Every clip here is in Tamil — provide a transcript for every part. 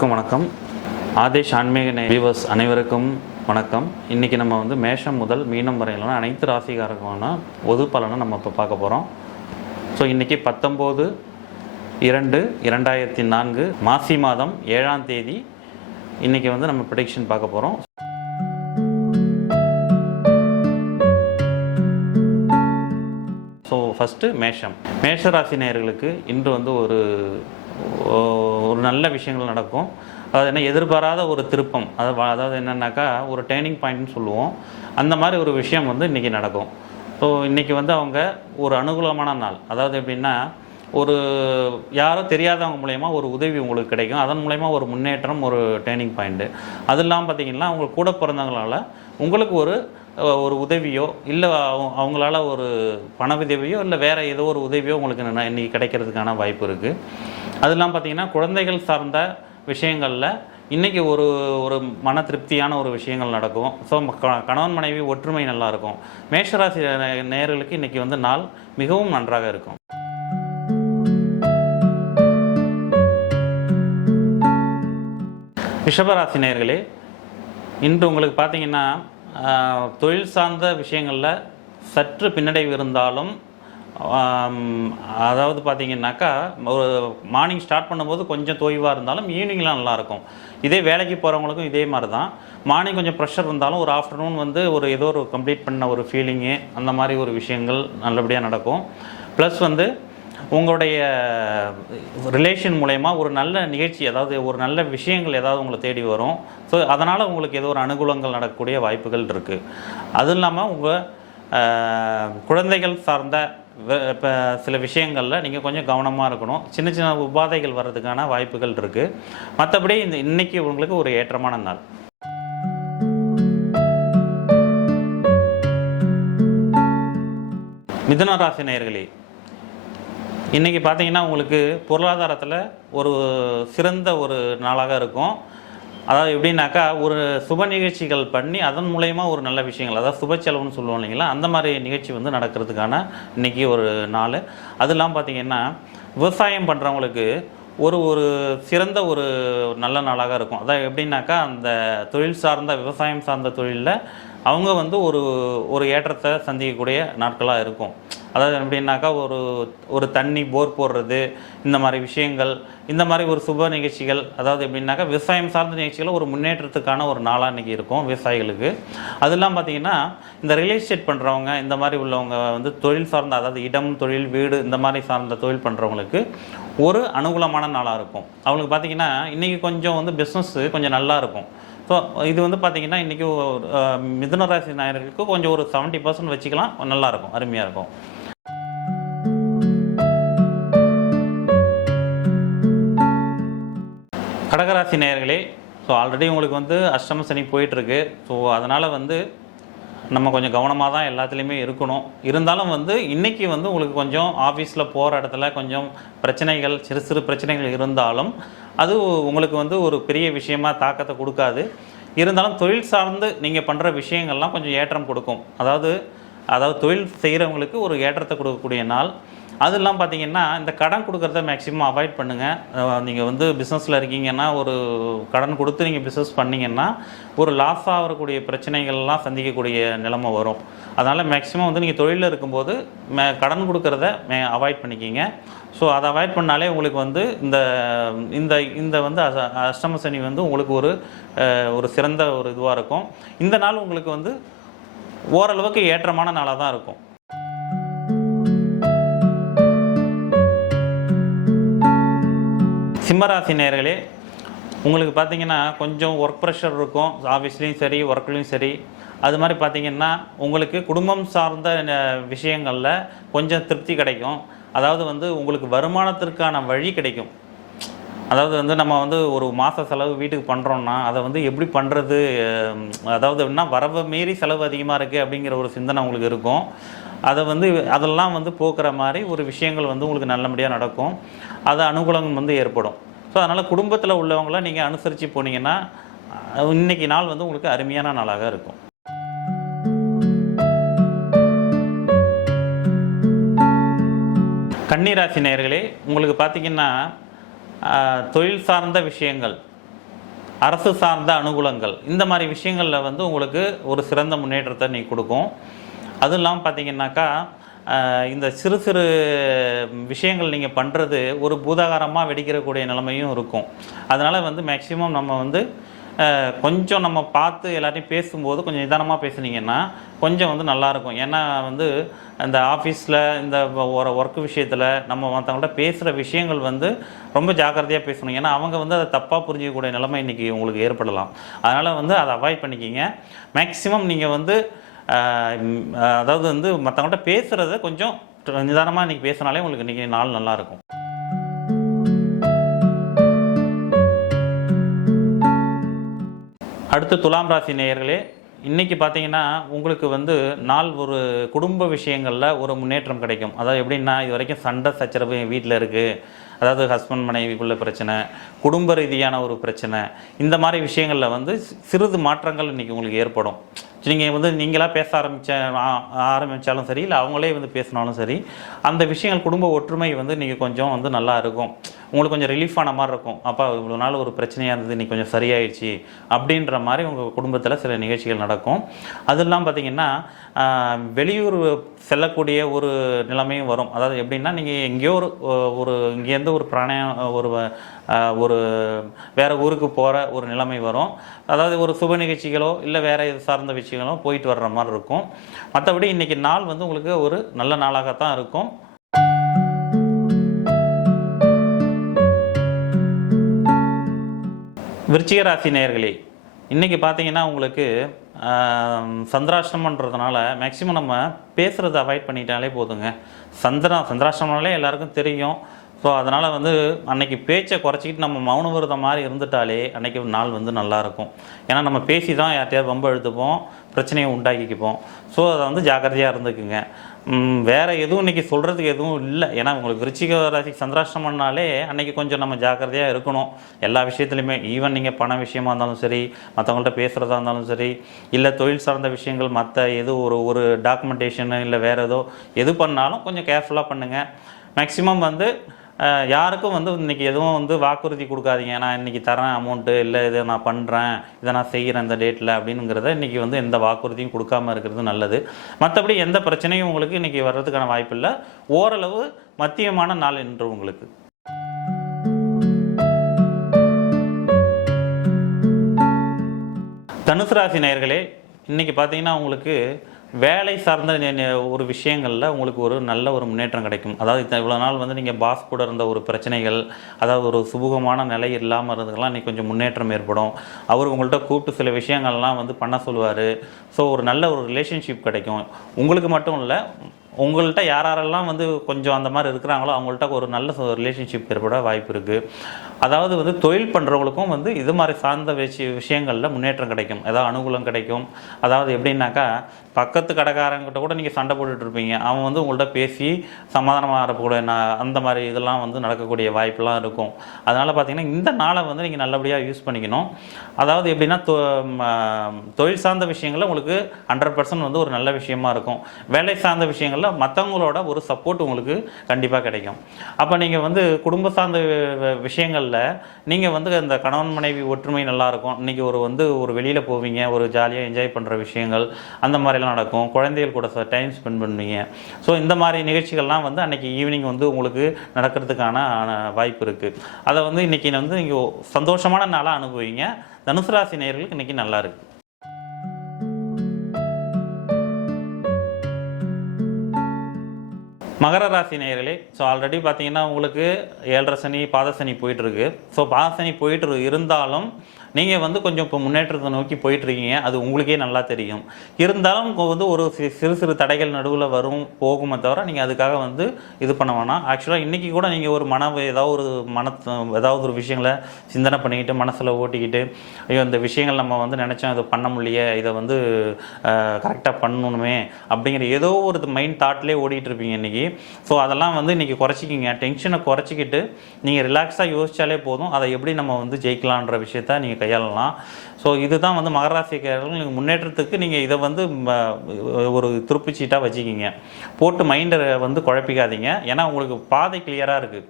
அனைவருக்கும் வணக்கம். ஆதேஷ் ஆன்மீக வியூவர்ஸ் அனைவருக்கும் வணக்கம். இன்றைக்கி நம்ம மேஷம் முதல் மீனம் வரையிலான அனைத்து ராசிக்காரர்களான பொது பலனை நம்ம இப்போ பார்க்க போகிறோம். ஸோ இன்றைக்கி 19/2/2004 மாசி மாதம் 7ஆம் தேதி இன்றைக்கி நம்ம ப்ரெடிக்ஷன் பார்க்க போகிறோம். ஸோ ஃபஸ்ட்டு மேஷ ராசி நேயர்களுக்கு இன்று ஒரு நல்ல விஷயங்கள் நடக்கும். அதாவது என்ன, எதிர்பாராத ஒரு திருப்பம், அதாவது என்னென்னாக்கா ஒரு டேர்னிங் பாயிண்ட்னு சொல்லுவோம். அந்த மாதிரி ஒரு விஷயம் இன்றைக்கி நடக்கும். ஸோ இன்றைக்கி அவங்க ஒரு அனுகூலமான நாள். அதாவது எப்படின்னா, ஒரு யாரோ தெரியாதவங்க மூலயமா ஒரு உதவி உங்களுக்கு கிடைக்கும். அதன் மூலயமா ஒரு முன்னேற்றம், ஒரு டேர்னிங் பாயிண்ட்டு. அது இல்லாமல் பார்த்திங்கன்னா, உங்களுக்கு கூட பிறந்தவங்களால் உங்களுக்கு ஒரு உதவியோ இல்லை அவங்களால ஒரு பண உதவியோ இல்லை வேறு ஏதோ ஒரு உதவியோ உங்களுக்கு இன்றைக்கி கிடைக்கிறதுக்கான வாய்ப்பு இருக்குது. அது இல்லாமல் பார்த்திங்கன்னா, குழந்தைகள் சார்ந்த விஷயங்களில் இன்றைக்கி ஒரு மன திருப்தியான ஒரு விஷயங்கள் நடக்கும். ஸோ கணவன் மனைவி ஒற்றுமை நல்லாயிருக்கும். மேஷராசி நேயர்களுக்கு இன்றைக்கி நாள் மிகவும் நன்றாக இருக்கும். ரிஷபராசி நேயர்களே, இன்று உங்களுக்கு பார்த்திங்கன்னா தொழில் சார்ந்த விஷயங்களில் சற்று பின்னடைவு இருந்தாலும், அதாவது பார்த்திங்கனாக்கா ஒரு மார்னிங் ஸ்டார்ட் பண்ணும்போது கொஞ்சம் தொய்வாக இருந்தாலும் ஈவினிங்லாம் நல்லாயிருக்கும். இதே வேலைக்கு போகிறவங்களுக்கும் இதே மாதிரி தான். மார்னிங் கொஞ்சம் ப்ரெஷர் இருந்தாலும் ஒரு ஆஃப்டர்நூன் ஏதோ ஒரு கம்ப்ளீட் பண்ண ஒரு ஃபீலிங்கு, அந்த மாதிரி ஒரு விஷயங்கள் நல்லபடியாக நடக்கும். ப்ளஸ் உங்களுடைய ரிலேஷன் மூலயமா ஒரு நல்ல நிகழ்ச்சி, அதாவது ஒரு நல்ல விஷயங்கள் ஏதாவது உங்களை தேடி வரும். ஸோ அதனால் உங்களுக்கு ஏதோ ஒரு அனுகூலங்கள் நடக்கக்கூடிய வாய்ப்புகள் இருக்குது. அதுவும் இல்லாமல் உங்கள் குழந்தைகள் சார்ந்த இப்போ சில விஷயங்களில் நீங்கள் கொஞ்சம் கவனமாக இருக்கணும். சின்ன சின்ன உபாதைகள் வர்றதுக்கான வாய்ப்புகள் இருக்குது. மற்றபடி இன்றைக்கி உங்களுக்கு ஒரு ஏற்றமான நாள். மிதுன ராசி நேயர்களே, இன்றைக்கி பார்த்தீங்கன்னா உங்களுக்கு பொருளாதாரத்தில் ஒரு சிறந்த ஒரு நாளாக இருக்கும். அதாவது எப்படின்னாக்கா, ஒரு சுப நிகழ்ச்சிகள் பண்ணி அதன் மூலயமா ஒரு நல்ல விஷயங்கள், அதாவது சுப செலவுன்னு சொல்லுவோம் இல்லைங்களா, அந்த மாதிரி நிகழ்ச்சி நடக்கிறதுக்கான இன்றைக்கி ஒரு நாள். அது இல்லாமல் பார்த்திங்கன்னா, விவசாயம் பண்ணுறவங்களுக்கு ஒரு சிறந்த ஒரு நல்ல நாளாக இருக்கும். அதாவது எப்படின்னாக்கா, அந்த தொழில் சார்ந்த விவசாயம் சார்ந்த தொழிலில் அவங்க ஒரு ஏற்றத்தை சந்திக்கக்கூடிய நாட்களாக இருக்கும். அதாவது எப்படின்னாக்கா, ஒரு தண்ணி போர் போடுறது, இந்த மாதிரி விஷயங்கள், இந்த மாதிரி ஒரு சுப நிகழ்ச்சிகள், அதாவது எப்படின்னாக்கா விவசாயம் சார்ந்த நிகழ்ச்சிகள் ஒரு முன்னேற்றத்துக்கான ஒரு நாளாக இன்றைக்கி இருக்கும் விவசாயிகளுக்கு. அதெல்லாம் பார்த்திங்கன்னா, இந்த ரியல் எஸ்டேட் பண்ணுறவங்க, இந்த மாதிரி உள்ளவங்க தொழில் சார்ந்த, அதாவது இடம், தொழில், வீடு, இந்த மாதிரி சார்ந்த தொழில் பண்ணுறவங்களுக்கு ஒரு அனுகூலமான நாளாக இருக்கும். அவங்களுக்கு பார்த்திங்கன்னா இன்றைக்கி கொஞ்சம் பிஸ்னஸ் கொஞ்சம் நல்லா இருக்கும். ஸோ இது பார்த்திங்கன்னா இன்றைக்கி மிதுன ராசி நேயர்களுக்கு கொஞ்சம் ஒரு 70% வச்சுக்கலாம், நல்லாயிருக்கும், அருமையாக இருக்கும். கடகராசி நேயர்களே, ஸோ ஆல்ரெடி உங்களுக்கு அஷ்டம சனி போயிட்டுருக்கு. ஸோ அதனால் நம்ம கொஞ்சம் கவனமாக தான் எல்லாத்துலேயுமே இருக்கணும். இருந்தாலும் இன்றைக்கி உங்களுக்கு கொஞ்சம் ஆஃபீஸில் போகிற இடத்துல கொஞ்சம் பிரச்சனைகள், சிறு சிறு பிரச்சனைகள் இருந்தாலும் அது உங்களுக்கு ஒரு பெரிய விஷயமாக தாக்கத்தை கொடுக்காது. இருந்தாலும் தொழில் சார்ந்து நீங்கள் பண்ணுற விஷயங்கள்லாம் கொஞ்சம் ஏற்றம் கொடுக்கும். அதாவது தொழில் செய்கிறவங்களுக்கு ஒரு ஏற்றத்தை கொடுக்கக்கூடிய நாள். அது இல்லாமல் பார்த்திங்கன்னா, இந்த கடன் கொடுக்குறத மேக்ஸிமம் அவாய்ட் பண்ணுங்கள். நீங்கள் பிஸ்னஸில் இருக்கீங்கன்னா, ஒரு கடன் கொடுத்து நீங்கள் பிஸ்னஸ் பண்ணிங்கன்னா ஒரு லாஸ் ஆகக்கூடிய பிரச்சனைகள்லாம் சந்திக்கக்கூடிய நிலைமை வரும். அதனால் மேக்ஸிமம் நீங்கள் தொழிலில் இருக்கும்போது கடன் கொடுக்குறத அவாய்ட் பண்ணிக்கிங்க. ஸோ அதை அவாய்ட் பண்ணாலே உங்களுக்கு இந்த அஷ்டம சனி உங்களுக்கு ஒரு சிறந்த ஒரு இதுவாக இருக்கும். இந்த நாள் உங்களுக்கு ஓரளவுக்கு ஏற்றமான நாளாக தான் இருக்கும். சிம்மராசி நேயர்களே, உங்களுக்கு பார்த்திங்கன்னா கொஞ்சம் ஒர்க் ப்ரெஷர் இருக்கும், ஆஃபீஸ்லேயும் சரி, ஒர்க்லேயும் சரி. அது மாதிரி பார்த்திங்கன்னா உங்களுக்கு குடும்பம் சார்ந்த விஷயங்களில் கொஞ்சம் திருப்தி கிடைக்கும். அதாவது உங்களுக்கு வருமானத்திற்கான வழி கிடைக்கும். அதாவது நம்ம ஒரு மாத செலவு வீட்டுக்கு பண்ணுறோன்னா அதை எப்படி பண்ணுறது, அதாவது எப்படின்னா வரவை மீறி செலவு அதிகமாக இருக்குது அப்படிங்கிற ஒரு சிந்தனை உங்களுக்கு இருக்கும். அதை அதெல்லாம் போக்குற மாதிரி ஒரு விஷயங்கள் உங்களுக்கு நல்லபடியாக நடக்கும். அது அனுகூலம் ஏற்படும். ஸோ அதனால் குடும்பத்தில் உள்ளவங்கள நீங்கள் அனுசரித்து போனீங்கன்னா இன்றைக்கி நாள் உங்களுக்கு அருமையான நாளாக இருக்கும். கன்னிராசி நேயர்களே, உங்களுக்கு பார்த்திங்கன்னா தொழில் சார்ந்த விஷயங்கள், அரசு சார்ந்த அனுகூலங்கள், இந்த மாதிரி விஷயங்களில் வந்து உங்களுக்கு ஒரு சிறந்த முன்னேற்றத்தை கொடுக்கும். அதுவும் இல்லாமல் பார்த்தீங்கன்னாக்கா இந்த சிறு சிறு விஷயங்கள் நீங்கள் பண்ணுறது ஒரு பூதாகாரமாக வெடிக்கிறக்கூடிய நிலைமையும் இருக்கும். அதனால் வந்து மேக்ஸிமம் நம்ம வந்து கொஞ்சம் நம்ம பார்த்து எல்லாத்தையும் பேசும்போது கொஞ்சம் நிதானமாக பேசுனீங்கன்னா கொஞ்சம் வந்து நல்லாயிருக்கும். ஏன்னா வந்து அந்த ஆஃபீஸில் இந்த ஒரு ஒர்க் விஷயத்தில் நம்ம மற்றவங்கள்ட்ட பேசுகிற விஷயங்கள் வந்து ரொம்ப ஜாக்கிரதையாக பேசணும். ஏன்னா அவங்க வந்து அதை தப்பாக புரிஞ்சிக்கக்கூடிய நிலைமை இன்றைக்கி உங்களுக்கு ஏற்படலாம். அதனால் வந்து அதை அவாய்ட் பண்ணிக்கிங்க. மேக்ஸிமம் நீங்கள் வந்து அதாவது வந்து மற்றவங்கள்ட்ட பேசுகிறத கொஞ்சம் நிதானமாக இன்றைக்கி பேசினாலே உங்களுக்கு இன்றைக்கி நாள் நல்லாயிருக்கும். அடுத்து துலாம் ராசி நேயர்களே, இன்றைக்கி பார்த்தீங்கன்னா உங்களுக்கு வந்து நாள் ஒரு குடும்ப விஷயங்களில் ஒரு முன்னேற்றம் கிடைக்கும். அதாவது எப்படின்னா, இது வரைக்கும் சண்டை சச்சரவு வீட்டில் இருக்குது, அதாவது ஹஸ்பண்ட் மனைவிக்குள்ள பிரச்சனை, குடும்ப ரீதியான ஒரு பிரச்சனை, இந்த மாதிரி விஷயங்களில் வந்து சிறிது மாற்றங்கள் இன்றைக்கி உங்களுக்கு ஏற்படும். நீங்கள் வந்து நீங்களாக பேச ஆரம்பித்தாலும் சரி, இல்லை அவங்களே வந்து பேசினாலும் சரி, அந்த விஷயங்கள் குடும்ப ஒற்றுமை வந்து இன்றைக்கி கொஞ்சம் வந்து நல்லா இருக்கும். உங்களுக்கு கொஞ்சம் ரிலீஃபான மாதிரி இருக்கும். அப்போ இவ்வளோ நாள் ஒரு பிரச்சனையாக இருந்தது, இன்றைக்கி கொஞ்சம் சரியாயிடுச்சு அப்படின்ற மாதிரி உங்கள் குடும்பத்தில் சில நிகழ்ச்சிகள் நடக்கும். அது இல்லாமல் பார்த்திங்கன்னா வெளியூர் செல்லக்கூடிய ஒரு நிலைமையும் வரும். அதாவது எப்படின்னா, நீங்கள் எங்கேயோ ஒரு இங்கேருந்து ஒரு ஒரு வேறு ஊருக்கு போகிற ஒரு நிலைமை வரும். அதாவது ஒரு சுப நிகழ்ச்சிகளோ இல்லை வேறு இது சார்ந்த விஷயங்களோ போயிட்டு வர்ற மாதிரி இருக்கும். மற்றபடி இன்றைக்கி நாள் வந்து உங்களுக்கு ஒரு நல்ல நாளாகத்தான் இருக்கும். விருச்சிக ராசி நேயர்களே, இன்றைக்கி பார்த்தீங்கன்னா உங்களுக்கு சந்திராஷ்டமன்றதுனால மேக்ஸிமம் நம்ம பேசுகிறத அவாய்ட் பண்ணிட்டாலே போதுங்க. சந்திராஷ்டமனாலே எல்லாருக்கும் தெரியும். ஸோ அதனால் வந்து அன்றைக்கி பேச்சை குறைச்சிக்கிட்டு நம்ம மௌன விரதம் மாதிரி இருந்துட்டாலே அன்றைக்கி நாள் வந்து நல்லாயிருக்கும். ஏன்னா நம்ம பேசி தான் யார்ட்டையாவது வம்பு எடுத்துப்போம், பிரச்சனையை உண்டாக்கிப்போம். ஸோ அதை வந்து ஜாக்கிரதையாக இருந்துக்குங்க. வேறு எதுவும் இன்றைக்கி சொல்கிறதுக்கு எதுவும் இல்லை. ஏன்னா உங்களுக்கு விருச்சிக ராசிக்கு சந்திராஷ்டமம்னாலே அன்றைக்கி கொஞ்சம் நம்ம ஜாக்கிரதையாக இருக்கணும் எல்லா விஷயத்துலையுமே. ஈவன் நீங்கள் பண விஷயமா இருந்தாலும் சரி, மற்றவங்கள்ட்ட பேசுகிறதா இருந்தாலும் சரி, இல்லை தொழில் சார்ந்த விஷயங்கள், மற்ற எது ஒரு டாக்குமெண்டேஷனு இல்லை வேறு எது பண்ணாலும் கொஞ்சம் கேர்ஃபுல்லாக பண்ணுங்கள். மேக்ஸிமம் வந்து யாருக்கும் வந்து இன்றைக்கி எதுவும் வந்து வாக்குறுதி கொடுக்காதீங்க. நான் இன்றைக்கி தரேன் அமௌண்ட்டு, இல்லை இதை நான் பண்ணுறேன், இதை நான் செய்கிறேன் இந்த டேட்டில் அப்படிங்கிறத இன்றைக்கி வந்து எந்த வாக்குறுதியும் கொடுக்காமல் இருக்கிறது நல்லது. மற்றபடி எந்த பிரச்சனையும் உங்களுக்கு இன்றைக்கி வர்றதுக்கான வாய்ப்பு இல்லை. ஓரளவு மத்தியமான நாள் என்று உங்களுக்கு. தனுசு ராசி நேயர்களே, இன்றைக்கி பார்த்தீங்கன்னா உங்களுக்கு வேலை சார்ந்த ஒரு விஷயங்களில் உங்களுக்கு ஒரு நல்ல ஒரு முன்னேற்றம் கிடைக்கும். அதாவது இவ்வளோ நாள் வந்து நீங்கள் பாஸ் கூட இருந்த ஒரு பிரச்சனைகள், அதாவது ஒரு சுமூகமான நிலை இல்லாமல் இருந்ததுக்கெல்லாம் இன்றைக்கி கொஞ்சம் முன்னேற்றம் ஏற்படும். அவர் உங்கள்கிட்ட கூப்பிட்டு சில விஷயங்கள்லாம் வந்து பண்ண சொல்லுவார். ஸோ ஒரு நல்ல ஒரு ரிலேஷன்ஷிப் கிடைக்கும். உங்களுக்கு மட்டும் இல்லை, உங்கள்கிட்ட யாரெல்லாம் வந்து கொஞ்சம் அந்த மாதிரி இருக்கிறாங்களோ அவங்கள்ட்ட ஒரு நல்ல ரிலேஷன்ஷிப் ஏற்பட வாய்ப்பு இருக்குது. அதாவது வந்து தொழில் பண்ணுறவங்களுக்கும் வந்து இது மாதிரி சார்ந்த விஷயங்களில் முன்னேற்றம் கிடைக்கும், ஏதாவது அனுகூலம் கிடைக்கும். அதாவது எப்படின்னாக்கா, பக்கத்து கடைக்காரங்கிட்ட கூட நீங்கள் சண்டை போட்டுட்ருப்பீங்க, அவன் வந்து உங்கள்கிட்ட பேசி சமாதானமாக இருக்கக்கூடிய அந்த மாதிரி இதெல்லாம் வந்து நடக்கக்கூடிய வாய்ப்பெலாம் இருக்கும். அதனால் பார்த்திங்கன்னா இந்த நாளை வந்து நீங்கள் நல்லபடியாக யூஸ் பண்ணிக்கணும். அதாவது எப்படின்னா, தொழில் சார்ந்த விஷயங்களில் உங்களுக்கு 100% வந்து ஒரு நல்ல விஷயமா இருக்கும். வேலை சார்ந்த விஷயங்களில் மற்றவங்களோட ஒரு சப்போர்ட் உங்களுக்கு கண்டிப்பாக கிடைக்கும். அப்போ நீங்கள் வந்து குடும்ப சார்ந்த விஷயங்களில் நீங்கள் வந்து அந்த கணவன் மனைவி ஒற்றுமை நல்லாயிருக்கும். இன்றைக்கி ஒரு வெளியில் போவீங்க, ஒரு ஜாலியாக என்ஜாய் பண்ணுற விஷயங்கள் அந்த மாதிரிலாம் நடக்கும். குழந்தைகள் கூட டைம் ஸ்பெண்ட் பண்ணுவீங்க. ஸோ இந்த மாதிரி நிகழ்ச்சிகள்லாம் வந்து அன்றைக்கி ஈவினிங் வந்து உங்களுக்கு நடக்கிறதுக்கான வாய்ப்பு இருக்குது. அதை வந்து இன்றைக்கி வந்து நீங்கள் சந்தோஷமான நாளாக அனுபவிங்க. தனுசு ராசி நேயர்களுக்கு இன்றைக்கி நல்லா இருக்குது. மகர ராசி நேயர்களே, ஸோ ஆல்ரெடி பார்த்தீங்கன்னா உங்களுக்கு 7.5 சனி பாத சனி போயிட்டுருக்கு. ஸோ பாத சனி போயிட்டு இருந்தாலும் நீங்கள் வந்து கொஞ்சம் இப்போ முன்னேற்றத்தை நோக்கி போயிட்டுருக்கீங்க. அது உங்களுக்கே நல்லா தெரியும். இருந்தாலும் வந்து ஒரு சிறு சிறு தடைகள் நடுவில் போகுமே தவிர நீங்கள் அதுக்காக வந்து இது பண்ண வேணாம். ஆக்சுவலாக இன்றைக்கி கூட நீங்கள் ஒரு ஏதாவது ஒரு விஷயங்களை சிந்தனை பண்ணிக்கிட்டு மனசில் ஓட்டிக்கிட்டு, ஐயோ இந்த விஷயங்கள் நம்ம வந்து நினச்சோம் இதை பண்ண முடியலையே, இதை வந்து கரெக்டாக பண்ணணுமே அப்படிங்கிற ஏதோ ஒரு மைண்ட் தாட்லேயே ஓடிட்டு இருப்பீங்க இன்றைக்கி. ஸோ அதெல்லாம் வந்து இன்றைக்கி குறைச்சிக்கிங்க. டென்ஷனை குறைச்சிக்கிட்டு நீங்கள் ரிலாக்ஸாக யோசித்தாலே போதும். அதை எப்படி நம்ம வந்து ஜெயிக்கலான்ற விஷயத்த நீங்கள் கையாளலாம். ஸோ இதுதான் வந்து மகர ராசிக்காரர்கள் முன்னேற்றத்துக்கு நீங்கள் இதை வந்து ஒரு துருப்புச்சீட்டாக வச்சுக்கிங்க. போட்டு மைண்டை வந்து குழப்பிக்காதீங்க. ஏன்னா உங்களுக்கு பாதை கிளியராக இருக்குது.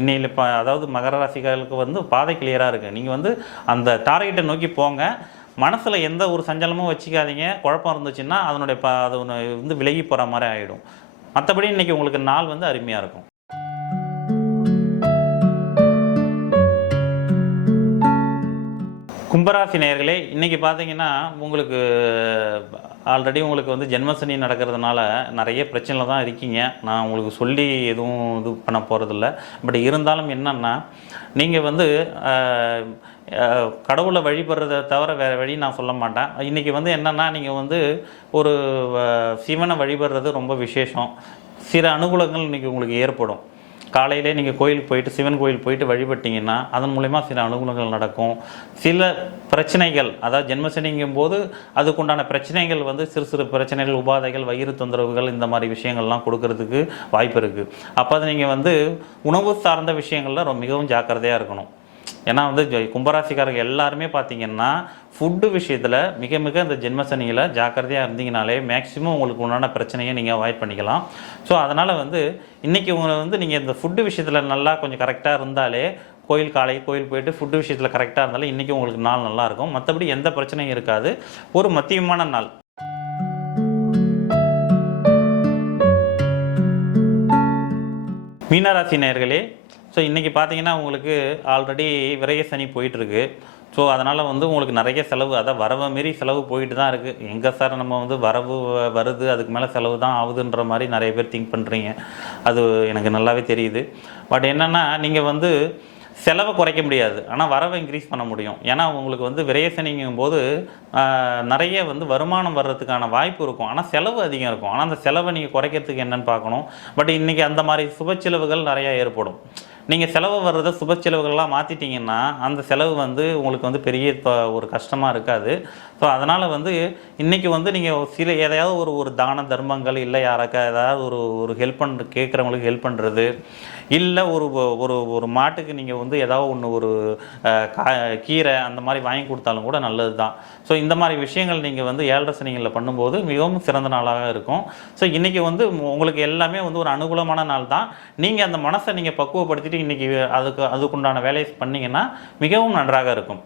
இன்னையில் அதாவது மகர ராசிக்காரர்களுக்கு வந்து பாதை கிளியராக இருக்குது. நீங்கள் வந்து அந்த டார்கெட்டை நோக்கி போங்க. மனசில் எந்த ஒரு சஞ்சலமும் வச்சுக்காதீங்க. குழப்பம் இருந்துச்சுன்னா அதனுடைய அது ஒன்று வந்து விலகி போகிற மாதிரி ஆகிடும். மற்றபடி இன்றைக்கி உங்களுக்கு நாள் வந்து அருமையாக இருக்கும். கும்பராசி நேயர்களே, இன்றைக்கி பார்த்தீங்கன்னா உங்களுக்கு ஆல்ரெடி உங்களுக்கு வந்து ஜென்மசனி நடக்கிறதுனால நிறைய பிரச்சனையில் தான் இருக்கீங்க. நான் உங்களுக்கு சொல்லி எதுவும் இது பண்ண போகிறதில்ல. பட் இருந்தாலும் என்னென்னா, நீங்கள் வந்து கடவுளை வழிபடுறதை தவிர வேறு வழி நான் சொல்ல மாட்டேன். இன்றைக்கி வந்து என்னென்னா, நீங்கள் வந்து ஒரு சிவனை வழிபடுறது ரொம்ப விசேஷம். சில அனுகூலங்கள் இன்றைக்கி உங்களுக்கு ஏற்படும். காலையிலே நீங்கள் கோயிலுக்கு போயிட்டு சிவன் கோயில் போயிட்டு வழிபட்டிங்கன்னா அதன் மூலமா சில அனுகூலங்கள் நடக்கும். சில பிரச்சனைகள், அதாவது ஜென்மசனிங்கும் போது அதுக்குண்டான பிரச்சனைகள் வந்து சிறு சிறு பிரச்சனைகள், உபாதைகள், வயிறு தொந்தரவுகள், இந்த மாதிரி விஷயங்கள்லாம் கொடுக்கறதுக்கு வாய்ப்பு இருக்குது. அப்போ அது நீங்கள் வந்து உணவு சார்ந்த விஷயங்களில் மிகவும் ஜாக்கிரதையாக இருக்கணும். ஏன்னா வந்து கும்பராசிக்காரர்கள் எல்லாருமே பார்த்தீங்கன்னா ஃபுட்டு விஷயத்தில் மிக மிக இந்த ஜென்மசனியில் ஜாக்கிரதையாக இருந்தீங்கனாலே மேக்ஸிமம் உங்களுக்கு உண்டான பிரச்சனையை நீங்கள் அவாய்ட் பண்ணிக்கலாம். ஸோ அதனால் வந்து இன்றைக்கி உங்களை வந்து நீங்கள் இந்த ஃபுட்டு விஷயத்தில் நல்லா கொஞ்சம் கரெக்டாக இருந்தாலே, கோயில் போயிட்டு ஃபுட்டு விஷயத்தில் கரெக்டாக இருந்தாலே இன்றைக்கி உங்களுக்கு நாள் நல்லாயிருக்கும். மற்றபடி எந்த பிரச்சனையும் இருக்காது. ஒரு மத்தியமான நாள். மீனராசி நேயர்களே, ஸோ இன்றைக்கி பார்த்தீங்கன்னா உங்களுக்கு ஆல்ரெடி விரய சனி போயிட்டுருக்கு. ஸோ அதனால் வந்து உங்களுக்கு நிறைய செலவு, அதான் வரவை மீறி செலவு போயிட்டு தான் இருக்குது. எங்கே சார் நம்ம வந்து வரவு வருது, அதுக்கு மேலே செலவு தான் ஆகுதுன்ற மாதிரி நிறைய பேர் திங்க் பண்ணுறீங்க. அது எனக்கு நல்லாவே தெரியுது. பட் என்னென்னா, நீங்கள் வந்து செலவை குறைக்க முடியாது, ஆனால் வரவை இன்க்ரீஸ் பண்ண முடியும். ஏன்னா உங்களுக்கு வந்து விரயசனிங்கும் போது நிறைய வந்து வருமானம் வர்றதுக்கான வாய்ப்பு இருக்கும், ஆனால் செலவு அதிகம் இருக்கும். ஆனால் அந்த செலவை நீங்கள் குறைக்கிறதுக்கு என்னென்னு பார்க்கணும். பட் இன்றைக்கி அந்த மாதிரி சுப செலவுகள் நிறையா ஏற்படும். நீங்கள் செலவு வர்றதை சுப செலவுகள்லாம் மாற்றிட்டிங்கன்னா அந்த செலவு வந்து உங்களுக்கு வந்து பெரிய ஒரு கஷ்டமாக இருக்காது. ஸோ அதனால் வந்து இன்றைக்கி வந்து நீங்கள் சில எதையாவது ஒரு தான தர்மங்கள், இல்லை யாராக்கா ஏதாவது ஒரு ஹெல்ப் கேட்குறவங்களுக்கு ஹெல்ப் பண்ணுறது, இல்லை ஒரு மாட்டுக்கு நீங்கள் வந்து ஏதாவது ஒன்று ஒரு கீரை அந்த மாதிரி வாங்கி கொடுத்தாலும் கூட நல்லது தான். ஸோ இந்த மாதிரி விஷயங்கள் நீங்கள் வந்து ஏழரை சனிகளில் பண்ணும்போது மிகவும் சிறந்த நாளாக இருக்கும். ஸோ இன்றைக்கி வந்து உங்களுக்கு எல்லாமே வந்து ஒரு அனுகூலமான நாள் தான். நீங்கள் அந்த மனசை நீங்கள் பக்குவப்படுத்திட்டு இன்றைக்கி அதுக்குண்டான வேலையை பண்ணிங்கன்னா மிகவும் நன்றாக இருக்கும்.